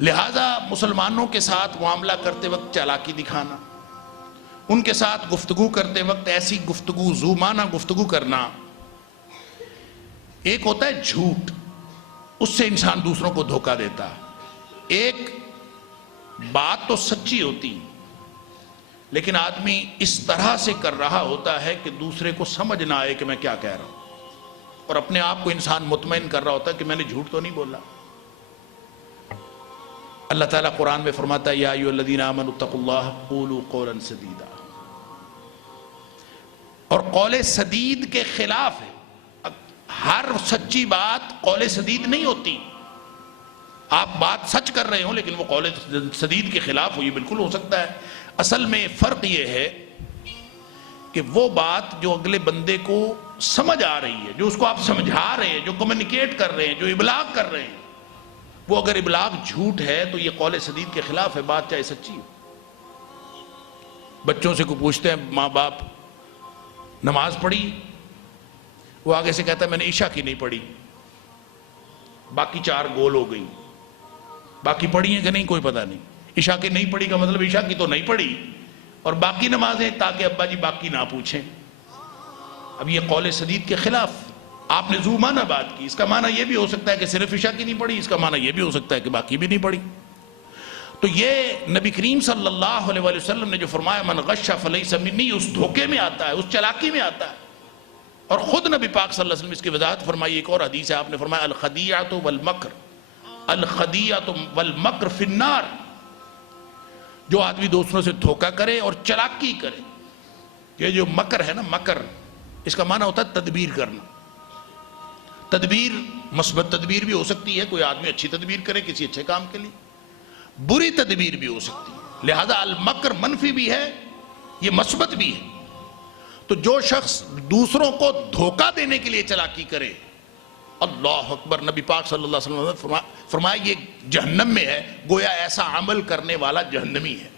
لہذا مسلمانوں کے ساتھ معاملہ کرتے وقت چالاکی دکھانا، ان کے ساتھ گفتگو کرتے وقت ایسی گفتگو، ذو معنی گفتگو کرنا، ایک ہوتا ہے جھوٹ، اس سے انسان دوسروں کو دھوکہ دیتا، ایک بات تو سچی ہوتی لیکن آدمی اس طرح سے کر رہا ہوتا ہے کہ دوسرے کو سمجھ نہ آئے کہ میں کیا کہہ رہا ہوں، اور اپنے آپ کو انسان مطمئن کر رہا ہوتا ہے کہ میں نے جھوٹ تو نہیں بولا۔ اللہ تعالیٰ قرآن میں فرماتا ہے یا ایھا الذین آمنوا اتقوا اللہ قولوا قولا سدیدا، اور قول سدید کے خلاف ہے۔ ہر سچی بات قول سدید نہیں ہوتی، آپ بات سچ کر رہے ہوں لیکن وہ قول سدید کے خلاف ہو، یہ بالکل ہو سکتا ہے۔ اصل میں فرق یہ ہے کہ وہ بات جو اگلے بندے کو سمجھ آ رہی ہے، جو اس کو آپ سمجھا رہے ہیں، جو کمیونیکیٹ کر رہے ہیں، جو ابلاغ کر رہے ہیں، وہ اگر ابلاغ جھوٹ ہے تو یہ قول سدید کے خلاف ہے، بات چاہے سچی ہو۔ بچوں سے کو پوچھتے ہیں ماں باپ نماز پڑھی، وہ آگے سے کہتا ہے میں نے عشاء کی نہیں پڑھی، باقی 4 گول ہو گئی، باقی پڑھی ہیں کہ نہیں کوئی پتہ نہیں۔ عشاء کی نہیں پڑھی کا مطلب عشاء کی تو نہیں پڑھی، اور باقی نمازیں تاکہ ابا جی باقی نہ پوچھیں۔ اب یہ قول سدید کے خلاف، آپ نے ذو معنی بات کی، اس کا معنی یہ بھی ہو سکتا ہے کہ صرف عشاء کی نہیں پڑھی، اس کا معنی یہ بھی ہو سکتا ہے کہ باقی بھی نہیں پڑھی۔ تو یہ نبی کریم صلی اللہ علیہ وسلم نے جو فرمایا من غش فلیس منی، اس دھوکے میں آتا ہے، اس چلاکی میں آتا ہے۔ اور خود نبی پاک صلی اللہ علیہ وسلم اس کی وضاحت فرمائی، ایک اور حدیث ہے، آپ نے فرمایا الخدیعۃ والمکر، الخدیعۃ والمکر فی النار، جو آدمی دوسروں سے دھوکہ کرے اور چلاکی کرے، یہ جو مکر ہے نا، مکر اس کا معنی ہوتا ہے تدبیر کرنا۔ تدبیر مثبت تدبیر بھی ہو سکتی ہے، کوئی آدمی اچھی تدبیر کرے کسی اچھے کام کے لیے، بری تدبیر بھی ہو سکتی ہے، لہذا المکر منفی بھی ہے، یہ مثبت بھی ہے۔ تو جو شخص دوسروں کو دھوکہ دینے کے لیے چلاکی کرے، اللہ اکبر، نبی پاک صلی اللہ علیہ وسلم نے فرمایا یہ جہنم میں ہے، گویا ایسا عمل کرنے والا جہنمی ہے۔